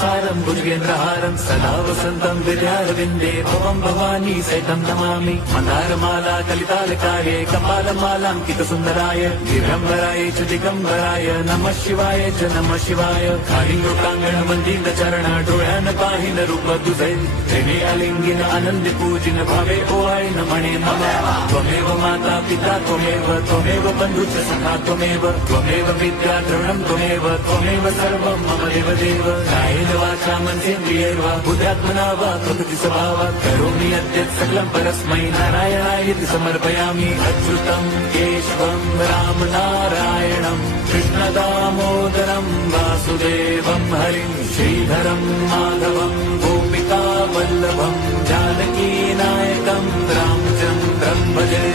सारं भुजगेन्द्रहारं सदा वसन्तं विद्यारविन्दे भवं भवानी सहितं नमामि मन्दारमाला कलितालकाये कपालमालाङ्कितसुन्दराय दिगम्बराय च दिगम्बराय नमः शिवाय च नमः शिवाय कालिङ्गोटाङ्गण वन्दित चरण डोळ्यान पाहिन रूप तुझे प्रेमे अलिंगिन आनंद पूजिन भावे ओवाळीन म्हणे मम त्वमेव माता पिता त्वमेव बन्धुश्च सखा त्वमेव विद्या द्रविणं त्वमेव सर्वं मम देव कायेन वाचा मनसेन्द्रियैर्वा बुद्ध्यात्मना वा प्रकृति स्वभावात् करोमि यद्यत् सकलं परस्मै नारायणायति समर्पयामि अच्युतं केशवं रामनारायणं कृष्णदामोदरं वासुदेवं हरिं श्रीधरं माधवं गोपिकावल्लभं जानकीनायकं रामचन्द्रं भजे।